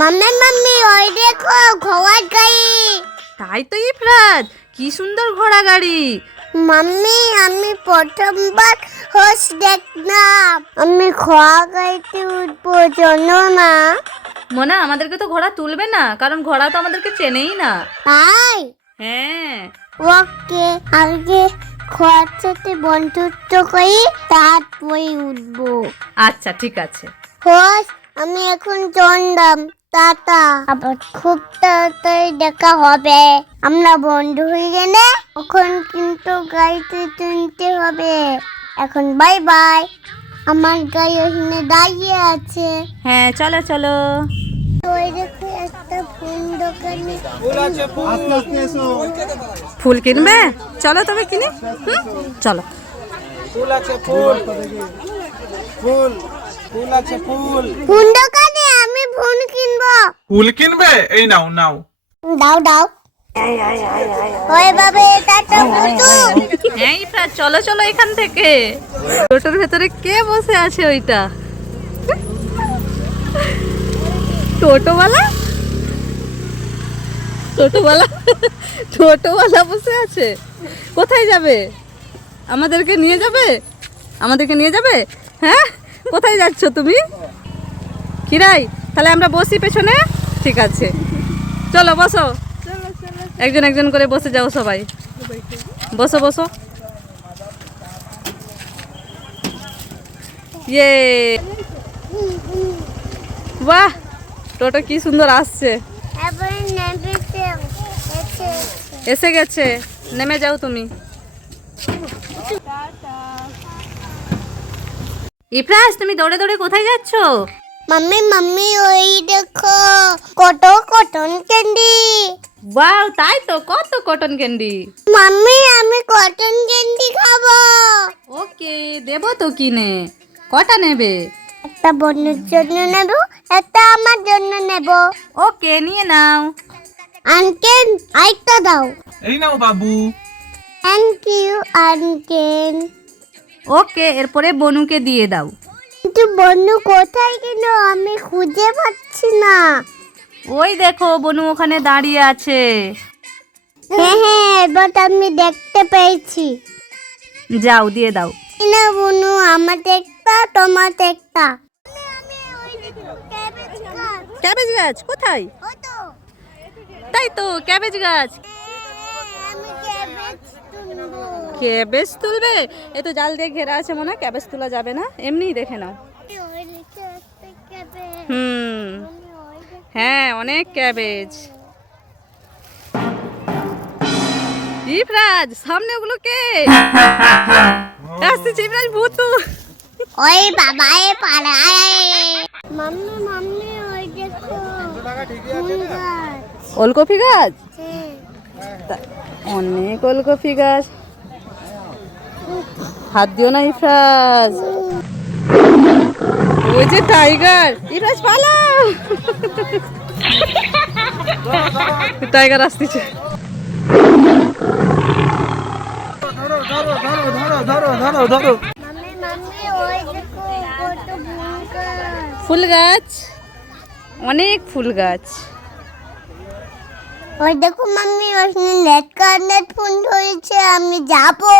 Mummy mummy ওই দেখো ঘোড়ার গাড়ি। তাই তো ইফরাজ, কি সুন্দর ঘোড়া গাড়ি। মাম্মি আমি প্রথমবার হোস দেখলাম। আমি ঘোড়া গাড়িতে উঠবো, জানো না? মোনা, আমাদেরকে তো ঘোড়া তুলবে না, কারণ ঘোড়া তো আমাদেরকে চেনেই না। তাই হ্যাঁ। ওকে, আগে ঘোড়ার সাথে বন্ধুত্ব করি, তারপরে উঠবো। আচ্ছা ঠিক আছে। হোস আমি এখন চললাম, টাটা। আবার খুব তাড়াতাড়ি দেখা হবে। আমরা বন্ধু হয়ে গেলে এখন কিন্তু গাড়িতে তুলতে হবে। এখন বাই বাই। আমার গাড়ি ওখানে দাঁড়িয়ে আছে। হ্যাঁ চলো চলো। ওই দেখো একটা ফুল দোকানে। ফুল কিনবে? চলো তবে কিনি। চলো। ফুল আছে, ফুল ফুল ফুল আছে, ফুল ফুল দোকানে আমি ফুল কিনবো। ফুল কিনবে? এই নাও নাও। দাও দাও। ওই বাবা এটা তো নতুন। হ্যাঁ ইফরাজ, চলো চলো এখান থেকে। টোটোর ভেতরে কে বসে আছে ওইটা? টোটোওয়ালা টোটোওয়ালা টোটোওয়ালা বসে আছে। কোথায় যাবে? আমাদেরকে নিয়ে যাবে? আমাদেরকে নিয়ে যাবে? হ্যাঁ, কোথায় যাচ্ছ তুমি? কিরাই, তাহলে আমরা বসি পেছনে। ঠিক আছে, চলো বসো। একজন একজন করে বসে যাও সবাই। বসো বসো। ইয়ে, বাহ, টোটো কি সুন্দর আসছে। এবার নেমেছে, এসে গেছে, নেমে যাও তুমি। ইফরাজ, তুমি দৌড়ে দৌড়ে কোথায় যাচ্ছ? মাম্মি মাম্মি ওই দেখো কত কটন ক্যান্ডি। ওয়াও, তাই তো, কত কটন ক্যান্ডি। মাম্মি আমি কটন ক্যান্ডি খাবো। ওকে, দেবো তো কিনে। কটা নেবে? একটা বন্ধুর জন্য নেব, একটা আমার জন্য নেব। ওকে, নিয়ে নাও। আঙ্কেল আইটা দাও। এই নাও বাবু। Thank you uncle. ওকে, এরপরে বনুকে দিয়ে দাও। কিন্তু বন্ধু কোথায় গেল? আমি খুঁজে পাচ্ছি না। ওই দেখো, বনু ওখানে দাঁড়িয়ে আছে। হ্যাঁ হ্যাঁ, এবার আমি দেখতে পেয়েছি। যাও, দিয়ে দাও। না বনু, আমার একটা তোমার একটা। ক্যাবেজ গাছ কোথায়? তাই তো, ক্যাবেজ গাছ। ক্যাবেজ তুলবে? এ তো জাল দিয়ে ঘেরা আছে, মনে হয় ক্যাবেজ তোলা যাবে না, এমনিই দেখে নাও। হুম, হ্যাঁ অনেক ক্যাবেজ। ইফরাজ, সামনে ওগুলো কে? আসছে ইফরাজ, ভূতু। ওই বাবা এ পাড়ায়। মাম্মি মাম্মি ওই দেখো ফুল গাছ। ওলকপি গাছ? হ্যাঁ। অনেক ওলকপি গাছ। হাত দিও না ইফরাজ। ওই যে টাইগার। ইফরাজ পালাও। টাইগার আসতেছে। ধরো ধরো ধরো ধরো ধরো ধরো ধরো। মাম্মি মাম্মি ওই দেখো কত ফুল গাছ। ফুল গাছ, অনেক ফুল গাছ। ওই দেখো মাম্মি ওখানে নেট কার্নেট ফুল হয়েছে, আমি যাবো।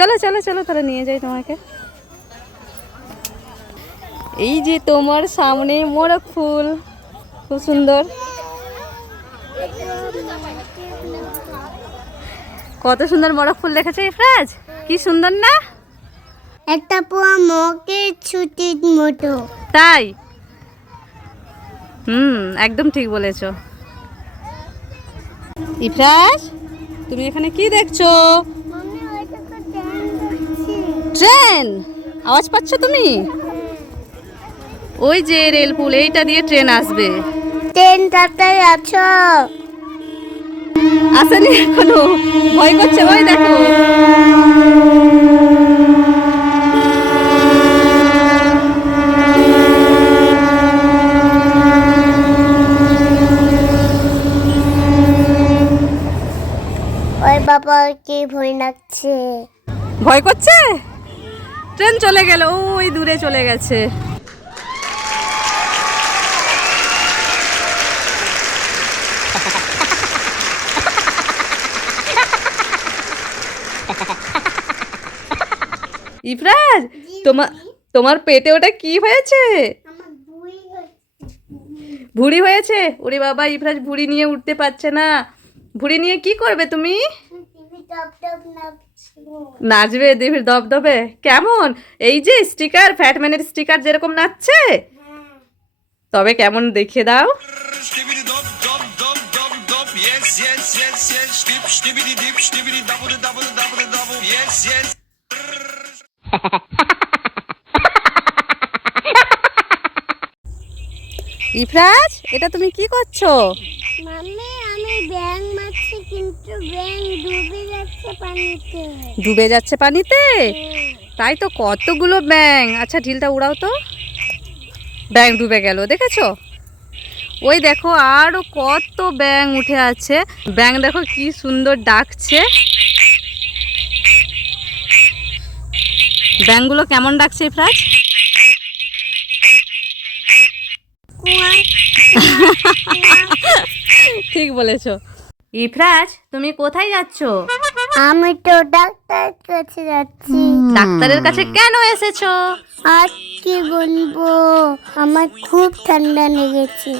চলো চলো চলো, তাহলে নিয়ে যাই তোমাকে। এই যে তোমার সামনে মোরগ ফুল, খুব সুন্দর। কত সুন্দর মোরগ ফুল দেখেছো ইফরাজ? কি সুন্দর না? একটা পুরো মকের ছুটির মতো। তাই? একদম ঠিক বলেছো। ইফরাজ, তুমি এখানে কি দেখছো? মাম্মি ওই দেখো ট্রেন যাচ্ছে। ট্রেন? আওয়াজ পাচ্ছ তুমি? ওই যে রেলপুল, এইটা দিয়ে ট্রেন আসবে। ট্রেন তাড়াতাড়ি আছো। আসেনি এখনো, ভয় করছে। ওই দেখো, ওই বাবা কি ভয় লাগছে। ভয় করছে। ট্রেন চলে গেল, ওই দূরে চলে গেছে। ইফরাজ, তোমার তোমার পেটে ওটা কি হয়েছে? আমার বুড়ি ভুঁড়ি হয়েছে? ওরে বাবা, ইফরাজ ভুঁড়ি নিয়ে উঠতে পারছে না। ভুঁড়ি নিয়ে কি করবে তুমি? নাচবে দেবীর দবদবে? কেমন? এই যে স্টিকার, ফ্যাটম্যানের স্টিকার যেরকম নাচছে, তবে কেমন দেখিয়ে দাও। Stibidi dop dop dop dop dop yes yes yes yes stip stibidi dip stibidi double double double double yes yes Ifraz, এটা তুমি কি করছো? মাম্মি আমি ব্যাং মারছি কিন্তু ব্যাং ডুবে যাচ্ছে পানিতে। ডুবে যাচ্ছে পানিতে? তাই তো, কতগুলো ব্যাং। আচ্ছা ঢিলটা উড়াও তো। ব্যাং ডুবে গেল, দেখেছো? ওই দেখো আরো কত ব্যাং উঠে আছে। ব্যাং দেখো কি সুন্দর ডাকছে। ব্যাংগুলো কেমন ডাকছে ইফরাজ? ঠিক বলেছো। ইফরাজ, তুমি কোথায় যাচ্ছো? আমি তো ডাক্তার কাছে যাচ্ছি। ডাক্তারের কাছে কেন এসেছো? আর কি বলবো, আমার খুব ঠান্ডা লেগেছে।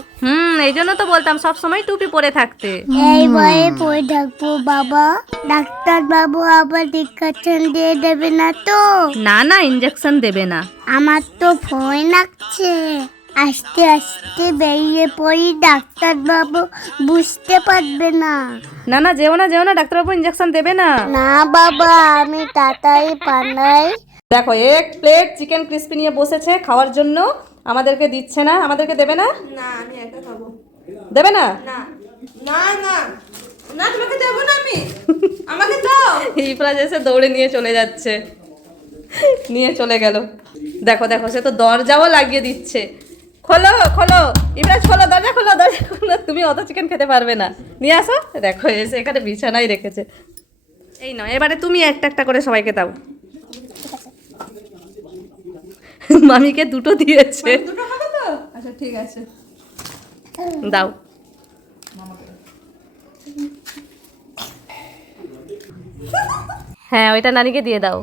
এই জন্য তো বলতাম সব সময় টুপি পরে থাকতে। এইবারে পরে থাকবো বাবা। ডাক্তার বাবু আবার ইঞ্জেকশন দিয়ে দেবে না তো? না না, ইঞ্জেকশন দেবে না। আমার তো ভয় লাগছে। আস্তে আস্তে বেরিয়ে পড়ি, ডাক্তার বাবু বুঝতে পারবে না। না না, যেও না যেও না, ডাক্তারবাবু ইঞ্জেকশন দেবে না। না বাবা, আমি তাড়াতাড়ি পালাই। দেখো, এক প্লেট চিকেন ক্রিস্পি নিয়ে বসেছে খাওয়ার জন্য, আমাদেরকে দিচ্ছে না। আমাদেরকে দেবে না? না আমি একা খাবো। দেবে না? না না না না, তোমাকে দেবো না আমি। আমাকে দাও। ইফরাজ এসে দৌড়ে নিয়ে চলে যাচ্ছে। নিয়ে চলে গেল। দেখো দেখো, সে তো দরজাও লাগিয়ে দিচ্ছে। খোলো খোলো ইফরাজ, খোলো দরজা, খোলো দরজা খোলো। তুমি অত চিকেন খেতে পারবে না, নিয়ে আসো। দেখো এসে এখানে বিছানায় রেখেছে। এই নয়, এবারে তুমি একটা একটা করে সবাইকে দাও। মামিকে দুটো দিয়েছে। দুটো খাবে তো? আচ্ছা ঠিক আছে। দাও। হ্যাঁ, ওইটা নানিকে দিয়ে দাও।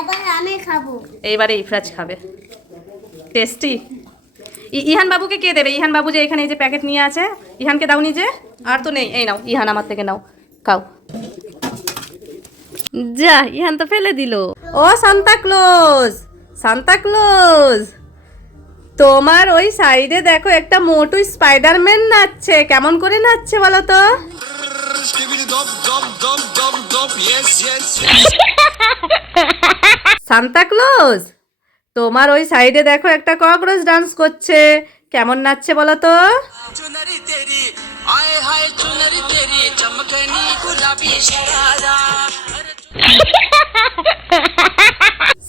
এবার আমি খাবো। এইবারে ইফরাজ খাবে। টেস্টি। ইহান বাবুকে কে দেবে? ইহান বাবু যে এখানে এই যে প্যাকেট নিয়ে আছে, ইহানকে দাও নিজে। আর তো নেই, এই নাও, ইহান আমার থেকে নাও, খাও। যা, ইহান তো ফেলে দিল। ও সান্তা ক্লোজ, সান্তা ক্লোজ, তোমার ওই সাইডে দেখো একটা মোটু স্পাইডারম্যান নাচছে। কেমন করে নাচছে বলো তো? stibidi dop dop dop dop dop yes yes Santa close, তোমার ওই সাইডে দেখো একটা ককরোচ ডান্স করছে। কেমন নাচছে বলো তো? चुनरी तेरी आए हाय चुनरी तेरी चमकनी गुलाबी शरारा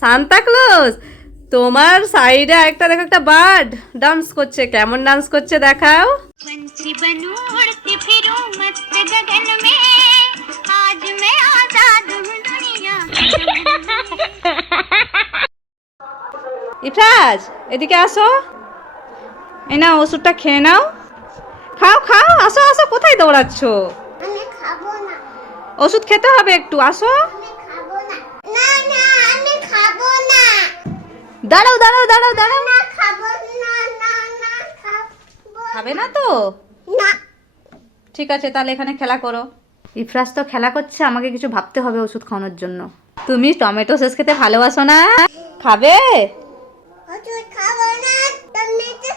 সান্তা ক্লোজ, তোমার সাইডে একটা দেখো একটা বার্ড ডান্স করছে। কেমন ডান্স করছে দেখাও। पंछी बनूं उड़ती फिरूं मस्त गगन में, आज मैं आजाद हूँ दुनिया। ইফরাজ, এদিকে আসো। এই নাও, ওষুধটা খেয়ে নাও। খাও খাও, আসো আসো, কোথায় দৌড়াচ্ছো? আমি খাবো না। ওষুধ খেতে হবে একটু, আসো। আমি খাবো না। না না, আমি খাবো না। দাঁড়াও দাঁড়াও দাঁড়াও দাঁড়াও। না খাবো না, না না খাবো খাবে না তো? না। ঠিক আছে, তাহলে এখানে খেলা করো। ইফরাজ তো খেলা করছে, আমাকে কিছু ভাবতে হবে ওষুধ খাওয়ানোর জন্য। তুমি টমেটো সস খেতে ভালোবাসো না? খাবে? ওষুধ খাবো না, তুমি তো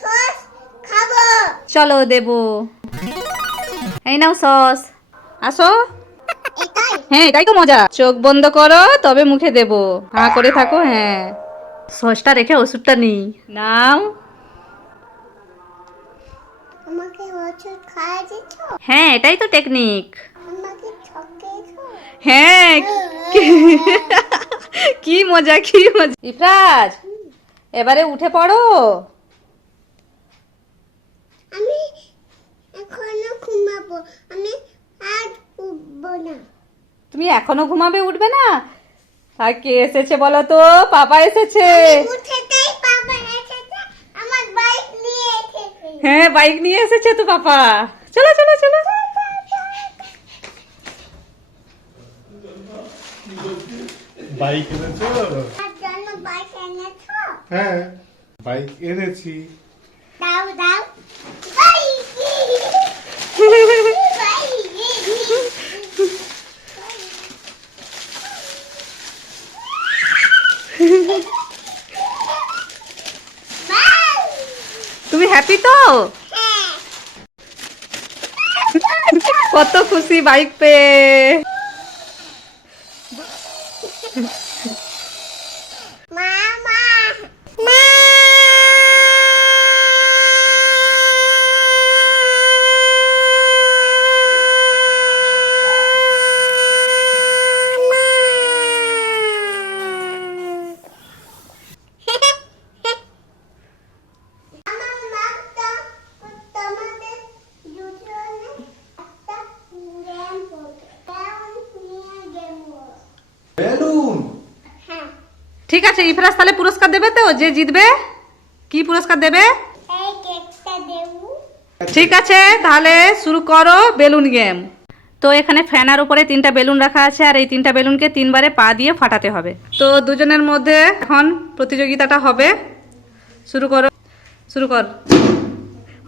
সস খাবো। চলো দেবো। এই নাও সস, আসো। এটাই হ্যাঁ, এটাই তো মজা। চোখ বন্ধ করো, তবে মুখে দেবো। হাঁ করে থাকো। হ্যাঁ, সসটা রেখে ওষুধটা নিই। নাও। আমাকে ওষুধ খাওয়া দিচ্ছ? হ্যাঁ, এটাই তো টেকনিক। আমাকে ঠকেছো? হ্যাঁ, কি মজা কি মজা। ইফরাজ, এবারে উঠে পড়ো। আমি এখনো ঘুমাবো, আমি আর উঠবো না। তুমি এখনো ঘুমাবে, উঠবে না? আর কে এসেছে বলো তো? পাপা এসেছে। উঠেতেই পাপা এসেছে, আমার বাইক নিয়ে এসেছে। হ্যাঁ, বাইক নিয়ে এসেছে তো পাপা। চলো চলো চলো। বাইক এনেছো? আমার জন্য বাইক এনেছো? হ্যাঁ, বাইক এনেছি। দাও দাও বাইক তুমি হ্যাপি তো? কত খুশি বাইক পেয়ে। মামা বেলুন। ঠিক আছে, ইফরাজ তাহলে পুরস্কার দেবে তো? যে জিতবে কি পুরস্কার দেবে? এই কেকটা দেবো। ঠিক আছে, তাহলে শুরু করো বেলুন গেম। তো এখানে ফ্যানের উপরে 3টা বেলুন রাখা আছে, আর এই 3টা বেলুনকে 3বারে পা দিয়ে ফাটাতে হবে। তো দুজনের মধ্যে এখন প্রতিযোগিতাটা হবে। শুরু করো, শুরু কর।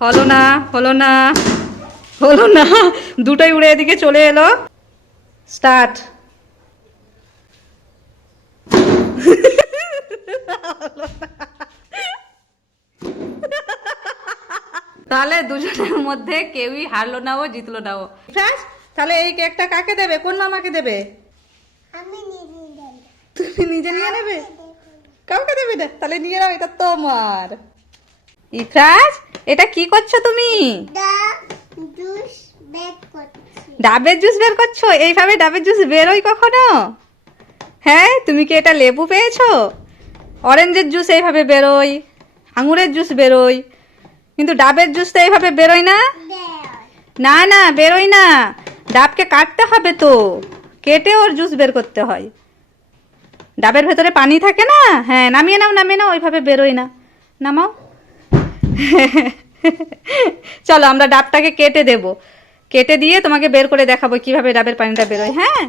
হলো না, হলো না, হলো না, দুটোই উড়ে এদিকে চলে এলো। স্টার্ট। তাহলে দুজনের মধ্যে কেউই হারলো না ও জিতলো না ও। ফ্রেন্ডস, তাহলে এই কেকটা কাকে দেবে? কোন মামাকে দেবে? আমি নিজে দেবো। তুমি নিজে নিয়ে নেবে? কাউকে দেবে না? তাহলে নিয়ে নাও, এটা তোমার। ইফরাজ, এটা কি করছো তুমি? দা জুস বেক করছি। ডাবের জুস বের করছো? এইভাবে ডাবের জুস বেরোয় কখনো? হ্যাঁ, তুমি কি এটা লেবু পেয়েছো? অরেঞ্জের জুস এইভাবে বেরোয়, আঙুরের জুস বেরোয়, কিন্তু ডাবের জুস তো এইভাবে বেরোয় না। না না, বেরোয় না। ডাবকে কাটতে হবে তো, কেটে ওর জুস বের করতে হয়। ডাবের ভেতরে পানি থাকে না। হ্যাঁ, নামিয়ে নাও, নামিয়ে নাও, ওইভাবে বেরোয় না। নামাও। চলো আমরা ডাবটাকে কেটে দেব, কেটে দিয়ে তোমাকে বের করে দেখাবো কিভাবে ডাবের পানিটা বেরোয়। হ্যাঁ,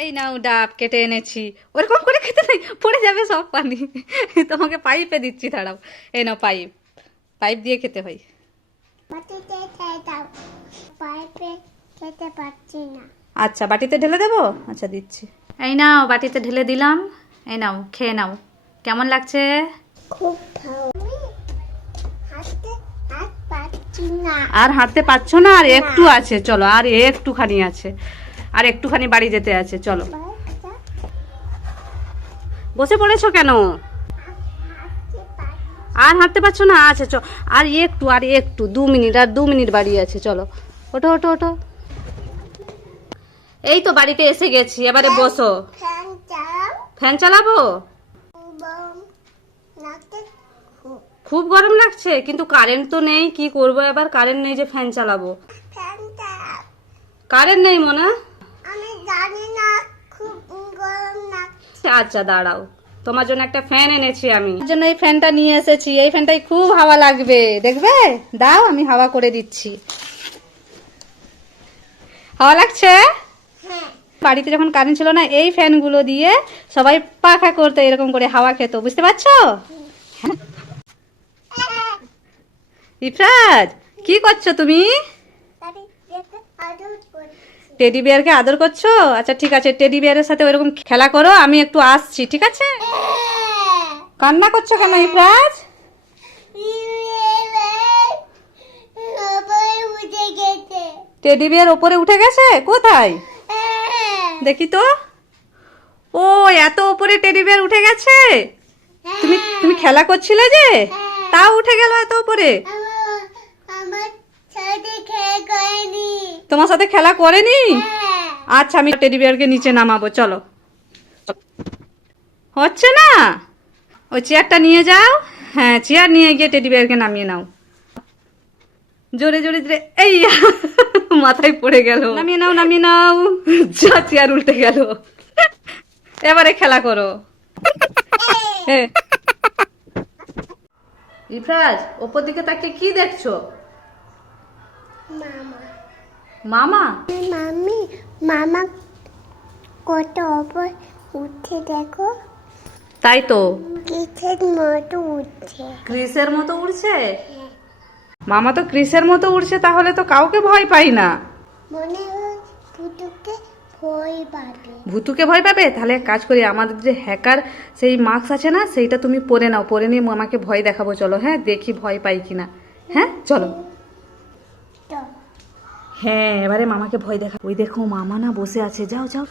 এই নাও ডাব কেটে এনেছি। ওরকম করে খেতে নেই, পড়ে যাবে সব পানি। তোমাকে পাইপে দিচ্ছি, দাঁড়াও। এই নাও পাইপ, পাইপ দিয়ে খেতে হয়। বাটিতে খাই দাও। পাইপে খেতে পারছি না। আচ্ছা, বাটিতে ঢেলে দেবো? আচ্ছা, দিচ্ছি। এই নাও, বাটিতে ঢেলে দিলাম। এই নাও, খেয়ে নাও। কেমন লাগছে? খুব ভালো। আমি হাত পাচ্ছি না। আর হাঁটতে পারছো না? আর একটু আছে, চলো, আর একটুখানি আছে, আর একটুখানি বাড়ি যেতে আছে, চলো। বাইকটা বসে পড়েছো কেন? হাঁটতে পারছি। আর হাঁটতে পারছো না? আচ্ছা, আর একটু, আর একটু, 2 মিনিট, আর 2 মিনিট বাড়ি আছে, চলো। ওঠো, ওঠো, ওঠো। এই তো বাড়িতে এসে গেছি, এবারে বসো। ফ্যান চালাও। ফ্যান চালাবো? বম নাকে খুব। খুব গরম লাগছে, কিন্তু কারেন্ট তো নেই। কি করবো এবার? কারেন্ট নেই যে ফ্যান চালাবো। ফ্যান চালাও। কারেন্ট নেই মনে। আমি জানি না, খুব গরম লাগছে। আচ্ছা, দাঁড়াও, তোমার জন্য একটা ফ্যান এনেছি আমি। তোমার জন্য এই ফ্যানটা নিয়ে এসেছি। এই ফ্যানটাই খুব হাওয়া লাগবে, দেখবে? দাও, আমি হাওয়া করে দিচ্ছি। হাওয়া লাগছে? হ্যাঁ। বাড়িতে যখন কারেন্ট ছিল না, এই ফ্যানগুলো দিয়ে সবাই পাখা করতে, এরকম করে হাওয়া খেত, বুঝতে পারছো? ইফরাজ, কি করছো তুমি? তাহলে দেখে আদর করছি। টেডি বিয়ারকে আদর করছো? আচ্ছা, ঠিক আছে, টেডি বিয়ারের সাথে ওইরকম খেলা করো, আমি একটু আসছি, ঠিক আছে? কান্না করছো কেন ইফরাজ? উঠে গেছে। টেডি বিয়ার ওপরে উঠে গেছে? কোথায় দেখি তো। ও, এত উপরে টেডি বিয়ার উঠে গেছে? তুমি তুমি খেলা করছিলে যে, তাও উঠে গেল এত উপরে? আমার সাথে খেয়ে করেনি। তোমার সাথে খেলা করেনি? আচ্ছা, আমি টেডি বিয়ারকে নিচে নামাবো, চলো। হচ্ছে না? ওই চেয়ারটা নিয়ে যাও। হ্যাঁ, চেয়ার নিয়ে গিয়ে টেডি বিয়ারকে নামিয়ে নাও। জোরে জোরে জোরে। এই, মাথায় পড়ে গেল। নামিয়ে নাও, নামিয়ে নাও। যা, চেয়ার উল্টে গেল। এবারে খেলা করো। হ্যাঁ। ইফরাজ, ওপর দিকে তাকিয়ে কি দেখছো? মামা। মামা? মামি, মামা কত ওপর উঠে দেখো, তাই তো, কিসের মতো উঠছে। ক্রিসের মতো উড়ছে। মামা তো ক্রিসের মতো উড়ছে, তাহলে তো কাউকে ভয় পাই না। মনে হয় পুতুকে ভয় পাবে। ভুতুকে ভয় পাবে? তাহলে এক কাজ করি, আমাদের যে হ্যাকার সেই মাস্ক আছে না, সেইটা তুমি পরে নাও, পরে নিয়ে মামাকে ভয় দেখাবো। চলো, হ্যাঁ, দেখি ভয় পাই কিনা। হ্যাঁ চলো। তো হ্যাঁ, এবারে মামাকে ভয় দেখা। ওই দেখো মামা না বসে আছে, যাও যাও।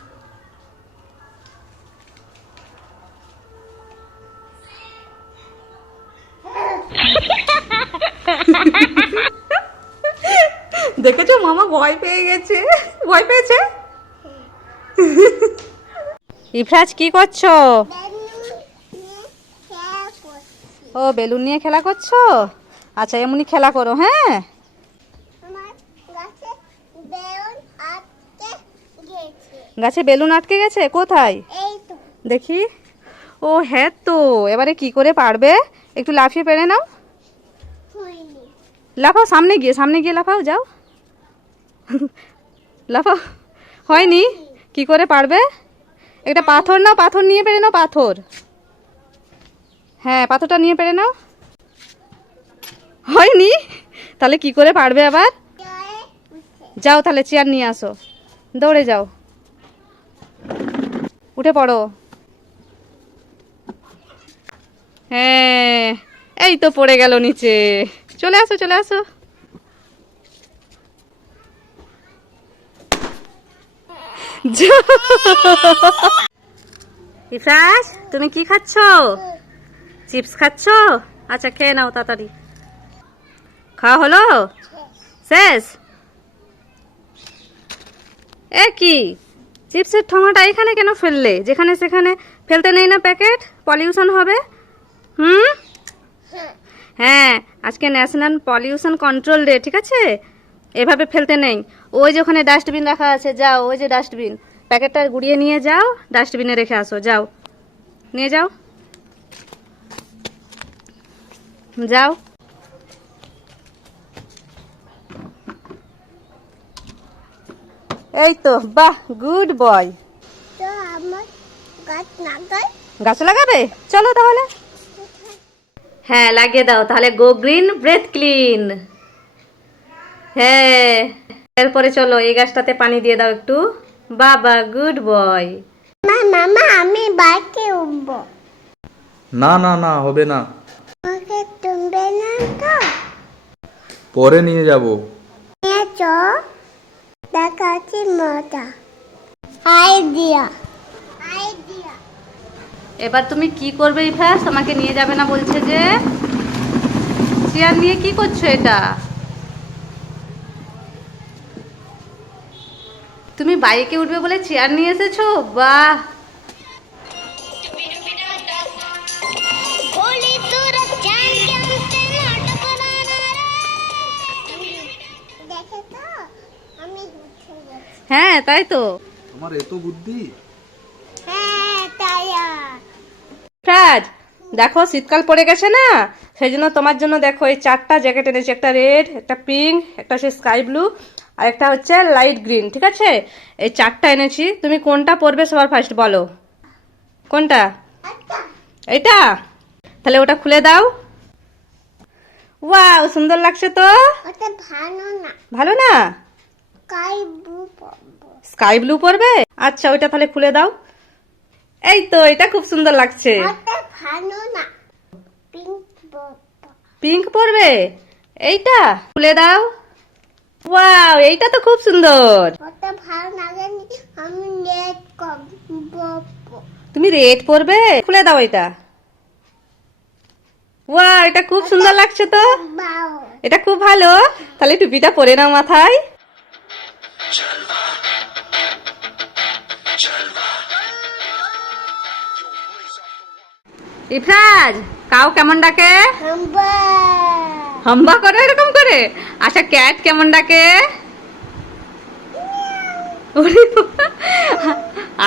দেখেছো মামা ভয় পেয়ে গেছে, ভয় পেয়েছে। ইফরাজ কি করছো? ও বেলুন নিয়ে খেলা করছো? আচ্ছা এমনি খেলা করো। হ্যাঁ আমার গাছে বেলুন আটকে গেছে। গাছে বেলুন আটকে গেছে? কোথায় এই তো দেখি। ও হ্যাঁ তো, এবারে কি করে পারবে? একটু লাফিয়ে পেরে নাও। হয়নি। লাফাও, সামনে গিয়ে লাফাও, যাও। লাফাও। হয়নি? কি করে পারবে? একটা পাথর নাও, পাথর নিয়ে পেরে নাও, পাথর। হ্যাঁ পাথরটা নিয়ে পেরে নাও। হয়নি? তাহলে কি করে পারবে আবার? জয়ে উঠে। যাও তাহলে চেয়ার নিয়ে আসো, দৌড়ে যাও, উঠে পড়ো। হ্যাঁ এই তো পড়ে গেল নিচে। চলে আসো চলে আসো। ইফরাজ তুমি কি খাচ্ছ? চিপস খাচ্ছ? আচ্ছা খেয়ে নাও তাড়াতাড়ি। খাওয়া হলো? শেষ? এ কি চিপসের ঠোঙাটা এখানে কেন ফেললে? যেখানে সেখানে ফেলতে নেই না, প্যাকেট পলিউশন হবে। হ্যাঁ আজকে ন্যাশনাল পলিউশন কন্ট্রোল ডে, ঠিক আছে? এভাবে ফেলতে নেই। ওই যে ওখানে ডাস্টবিন রাখা আছে, যাও ওই যে ডাস্টবিন, প্যাকেটটা গুড়িয়ে নিয়ে যাও, ডাস্টবিনে রেখে আসো, যাও নিয়ে যাও, যাও। এই তো, বাহ, গুড বয়। তো আমার গাছ লাগাই। গাছ লাগাবে? চলো তাহলে। হ্যাঁ লাগিয়ে দাও তাহলে। Go green breath clean. হ্যাঁ এরপরে চলো এই গাছটাতে পানি দিয়ে দাও একটু। বাবা গুড বয়। মামা আমি বাইকে উঠবো। না না না, হবে না, আমাকে তুলবে না তো? পরে নিয়ে যাব। নিয়ে চ, দেখাচ্ছি মজা। Idea idea. এবার তুমি কি করবে ইফাস? আমাকে নিয়ে যাবে না বলছে যে। চেয়ার নিয়ে কি করছো এটা? তুমি বাইকে উঠবে বলে চেয়ার নিয়ে এসেছো? বাহ। দেখে তো আমি উঠে গেছি। হ্যাঁ তাই তো। আমার এত বুদ্ধি। হ্যাঁ টায়া। রাজ দেখো শীতকাল পড়ে গেছে না, সেই জন্য তোমার জন্য দেখো এই 4টা জ্যাকেট এনেছি। একটা রেড, একটা পিঙ্ক, একটা হচ্ছে স্কাই ব্লু, আর একটা হচ্ছে লাইট গ্রিন, ঠিক আছে? এই 4টা এনেছি। তুমি কোনটা পরবে সবার ফার্স্ট বলো? কোনটা? আচ্ছা এইটা? তাহলে ওটা খুলে দাও। ওয়াও সুন্দর লাগছে তো। ওটা ভালো না, ভালো না? কাই ব্লু পরবো। স্কাই ব্লু পরবে? আচ্ছা ওইটা তাহলে খুলে দাও। এই তো এটা খুব সুন্দর লাগছে। ওটা ভালো না, পিঙ্ক পরবো। পিঙ্ক পরবে? এইটা খুলে দাও। ওয়াও এইটা তো খুব সুন্দর। ওটা ভালো লাগেনি, আমি লেট করবো। তুমি রেড পরবে? খুলে দাও এটা। ওয়াও এটা খুব সুন্দর লাগছে তো। বাও এটা খুব ভালো। তাহলে টুপিটা পরে নাও মাথায়। ইফরাজ কাউ কেমন ডাকে? হাম্বা হাম্বা করে এরকম করে? আচ্ছা ক্যাট কেমন ডাকে? ওরে বাবা।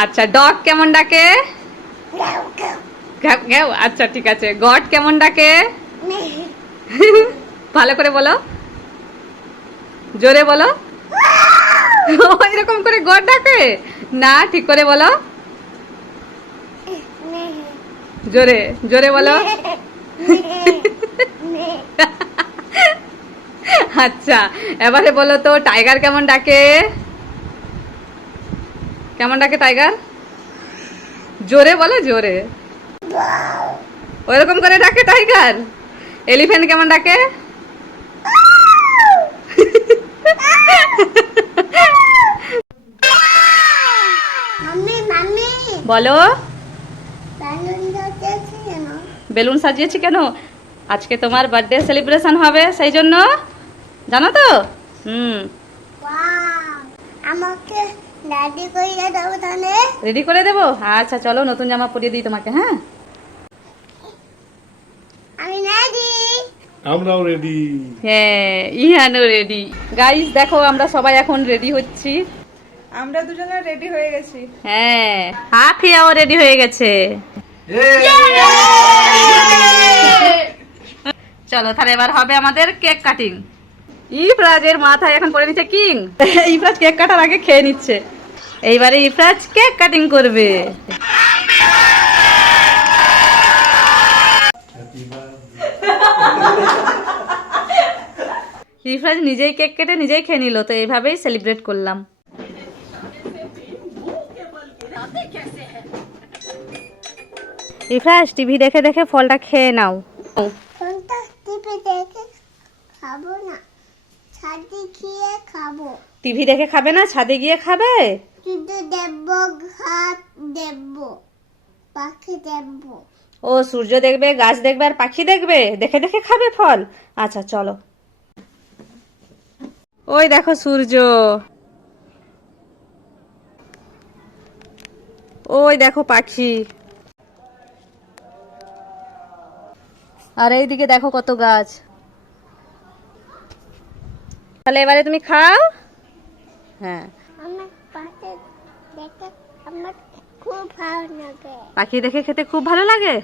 আচ্ছা ডগ কেমন ডাকে? গাও গাও। ঘ্যাও ঘ্যাও। আচ্ছা ঠিক আছে। গড কেমন ডাকে? ভালো করে বলো, জোরে বলো। এরকম করে গড ডাকে না, ঠিক করে বলো। জোরে জোরে বলো। আচ্ছা এবারে বলো তো টাইগার কেমন ডাকে? কেমন ডাকে টাইগার? জোরে বলো, জোরে। ওইরকম করে ডাকে টাইগার। এলিফ্যান্ট কেমন ডাকে? মাম্মি মাম্মি বলো। বেলুন যাচ্ছে কেন? বেলুন সাজিয়েছি কেন? আজকে তোমার বার্থডে সেলিব্রেশন হবে, সেই জন্য। জানো তো? ওয়াও, আমাকে দাদি কইয়া দাও তাহলে। রেডি করে দেবো। আচ্ছা চলো নতুন জামা পরিয়ে দিই তোমাকে। হ্যাঁ আমি রেডি। আমরাও রেডি। হ্যাঁ ইহানো রেডি। গাইস দেখো আমরা সবাই এখন রেডি হচ্ছি। আমরা দুজনে রেডি হয়ে গেছি। হ্যাঁ হাফিয়াও রেডি হয়ে গেছে। চলো তাহলে এবার হবে আমাদের কেক কাটিং। ইফরাজের মাথায় এখন পড়ে নিচ্ছে কিং। ইফরাজ কেক কাটার আগে খেয়ে নিচ্ছে। এইবারে ইফরাজ কেক কাটিং করবে। ইফরাজ নিজেই কেক কেটে নিজেই খেয়ে নিল, তো এইভাবেই সেলিব্রেট করলাম। ইফরাজ টিভি দেখে দেখে ফলটা খেয়ে নাও। ফোনটা টিপে দেখে খাবো না, ছাদে খেয়ে খাবো। টিভি দেখে খাবে না, ছাদে গিয়ে খাবে। শুধু দেব, ঘাট দেব, পাখি দেব। ও সূর্য দেখবে, গাছ দেখবে আর পাখি দেখবে, দেখে দেখে খাবে ফল। আচ্ছা চলো। ওই দেখো সূর্য, ওই দেখো পাখি, আর এইদিকে দেখো কত গাছ। তাহলে এবারে তুমি খাও। হ্যাঁ আমার পাশে দেখে আমার খুব ভালো লাগে। পাখি দেখে খেতে খুব ভালো লাগে।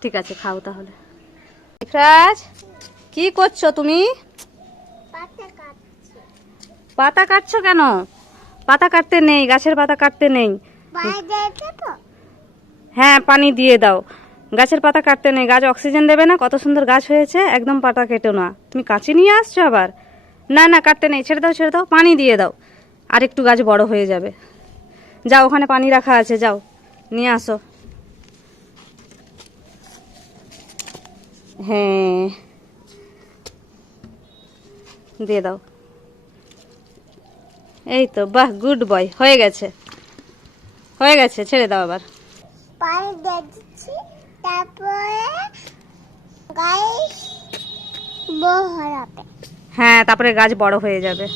ঠিক আছে খাও তাহলে। ইফরাজ কি করছো তুমি? পাতা কাটছি। পাতা কাটছো কেন? পাতা কাটতে নেই, গাছের পাতা কাটতে নেই। বাইরে দেব। হ্যাঁ পানি দিয়ে দাও। গাছের পাতা কাটতে নেই, গাছ অক্সিজেন দেবে না। কত সুন্দর গাছ হয়েছে, একদম পাতা কেটো না। তুমি কাঁচি নিয়ে আসছো আবার? না না কাটতে নেই, ছেড়ে দাও ছেড়ে দাও, পানি দিয়ে দাও। আর একটু গাছ বড় হয়ে যাবে। যাও ওখানে পানি রাখা আছে, যাও নিয়ে আসো। হ্যাঁ দিয়ে দাও। এই তো বাহ, গুড বয়, হয়ে গেছে হয়ে গেছে, ছেড়ে দাও আবার। পানি দিয়ে দিচ্ছি, তারপরে গায়ে বড় হবে। হ্যাঁ তারপরে গাছ বড় হয়ে যাবে।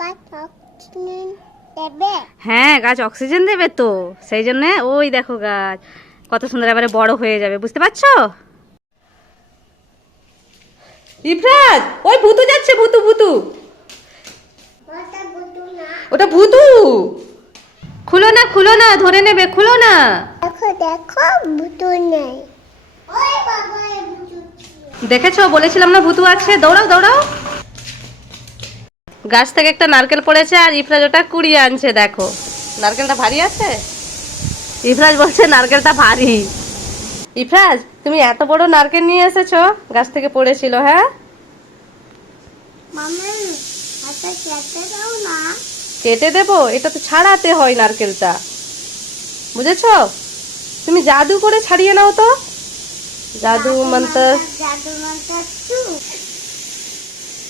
গাছ অক্সিজেন দেবে। হ্যাঁ গাছ অক্সিজেন দেবে তো, সেই জন্য ওই দেখো গাছ কত সুন্দর এবারে বড় হয়ে যাবে, বুঝতে পারছো? ইফরাজ ওই ভূতু যাচ্ছে, ভূতু ভূতু, ওটা বুঝু না। ওটা ভূতু। খুলো না খুলো না, ধরে নেবে, খুলো না। দেখো দেখো বুঝু নেই। ওই বাবা এই বুঝু। দেখেছো বলেছিলাম না ভূতু আছে। দৌড়াও দৌড়াও। গাছ থেকে একটা নারকেল পড়েছে আর ইফরাজ ওটা কুড়িয়ে আনছে। দেখো নারকেলটা ভারী আছে। ইফরাজ বলছে নারকেলটা ভারী। ইফরাজ তুমি এত বড় নারকেল নিয়ে এসেছো, গাছ থেকে পড়েছিল। হ্যাঁ মামা হাতে কেটে দাও না। কেটে দেবো, এটা তো ছাড়াতে হয় নারকেলটা, বুঝেছো? তুমি জাদু করে ছাড়িয়ে নাও তো। জাদু মন্ত্র। জাদু মন্ত্র তু।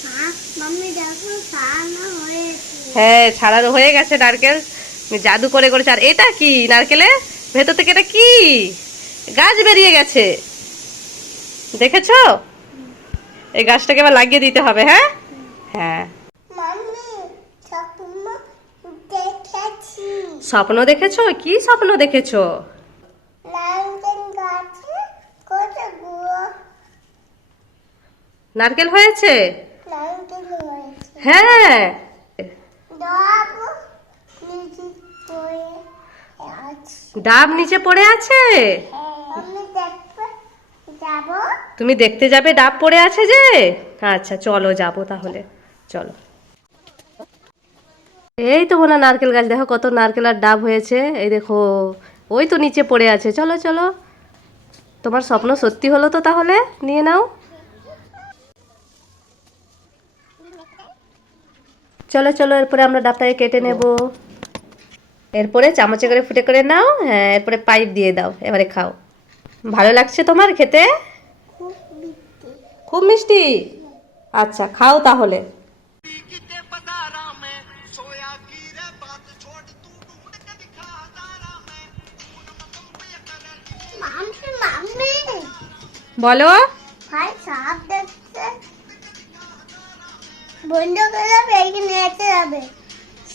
হ্যাঁ মাম্মি দেখো সানা হয়েছে। হ্যাঁ ছাড়ানো হয়ে গেছে নারকেল, তুমি জাদু করে করেছে। আর এটা কি নারকেলে ভেতর থেকে, এটা কি গাছ বেরিয়ে গেছে, দেখেছো? এই গাছটাকে এবার লাগিয়ে দিতে হবে। হ্যাঁ হ্যাঁ মাম্মি স্বপ্ন দেখেছি। স্বপ্ন দেখেছো? কি স্বপ্ন দেখেছো? নারকেল গাছে কত গুলো নারকেল হয়েছে। নারকেল হয়েছে। হ্যাঁ ডাব নিচে পড়ে আছে। ডাব নিচে পড়ে আছে। আমি দেখতে যাব। তুমি দেখতে যাবে ডাব পড়ে আছে যে? আচ্ছা চলো যাবো তাহলে, চলো। এই তো মনে হয় নারকেল গাছ, দেখো কত নারকেল আর ডাব হয়েছে। এই দেখো ওই তো নিচে পড়ে আছে, চলো চলো। তোমার স্বপ্ন সত্যি হলো তো, তাহলে নিয়ে নাও। চলো চলো, এরপরে আমরা ডাবটাকে কেটে নেব। এরপরে চামচে করে ফুটে করে নাও। হ্যাঁ, এরপরে পাইপ দিয়ে দাও, এবারে খাও। ভালো লাগছে তোমার খেতে? খুব মিষ্টি। আচ্ছা, খাও তাহলে। মাম্মি মাম্মি বলো। ভাই সাপ দেখছে, বন্ধ করে যাবে, এখানে এসে যাবে।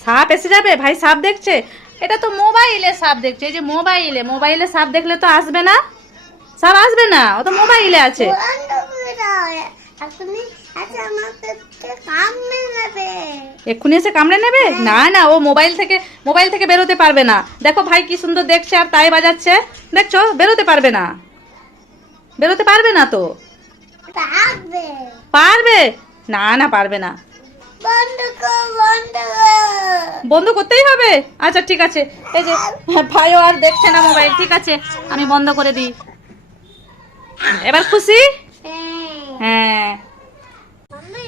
সাপ এসে যাবে? ভাই সাপ দেখছে? এটা তো মোবাইলে সাপ দেখছে। এই যে মোবাইলে সাপ দেখলে তো আসবে না, সাপ আসবে না, ও তো মোবাইলে আছে। বন্ধ করে দাও, এখনই আচ্ছা আমাকে কামড়ে নেবে। এক্ষুনি এসে কামড়ে নেবে? না না, ও মোবাইল থেকে বেরোতে পারবে না। দেখো ভাই কি সুন্দর দেখছে আর তাই বাজাচ্ছে, দেখছো? বেরোতে পারবে না, বেরোতে পারবে না তো। পারবে। পারবে? না না, পারবে না। বন্ধ কর, বন্ধ কর। বন্ধ করতেই হবে? আচ্ছা ঠিক আছে। এই যে ভাইও আর দেখছে না মোবাইল, ঠিক আছে আমি বন্ধ করে দিই। এবার খুশি? হ্যাঁ। হ্যাঁ। মাম্মি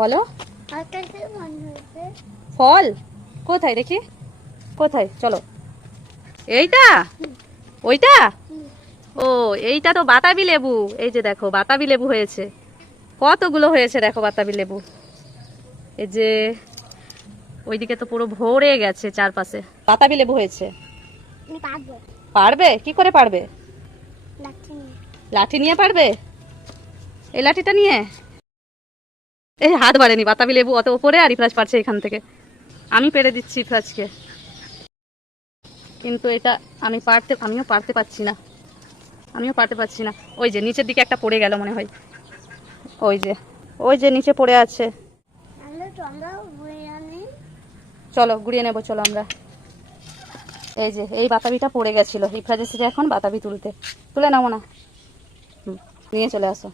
বলো। ওটা কি বন্ধ হয়েছে? ফল কোথায় দেখি? কোথায়? চলো। এইটা? ওইটা? ও, এইটা তো বাতাবি লেবু। এই যে দেখো, বাতাবি লেবু হয়েছে। কতগুলো হয়েছে দেখো বাতাবি লেবু। এই যে ওইদিকে তো পুরো ভরে গেছে, চারপাশে বাতাবি লেবু হয়েছে। আমি পারবো। পারবে? কি করে পারবে? লাঠি নিয়ে। লাঠি নিয়ে পারবে? এই লাঠিটা নিয়ে? এই হাত বাড়েনি, বাতাবি লেবু অত উপরে আর ইফরাজ পারছে এখান থেকে। আমি পেরে দিচ্ছি ইফরাজকে, কিন্তু এটা আমিও পারতে পারছি না। ওই যে নিচের দিকে একটা পড়ে গেল মনে হয়। ওই যে নিচে পড়ে আছে। তাহলে তো আমরা ঘুরে আনি। চলো ঘুরিয়ে নেবো, চলো আমরা। এই যে এই বাতাবিটা পড়ে গেছিল, ইফরাজ এসেছে এখন বাতাবি তুলে নাও না। নিয়ে চলে আসো।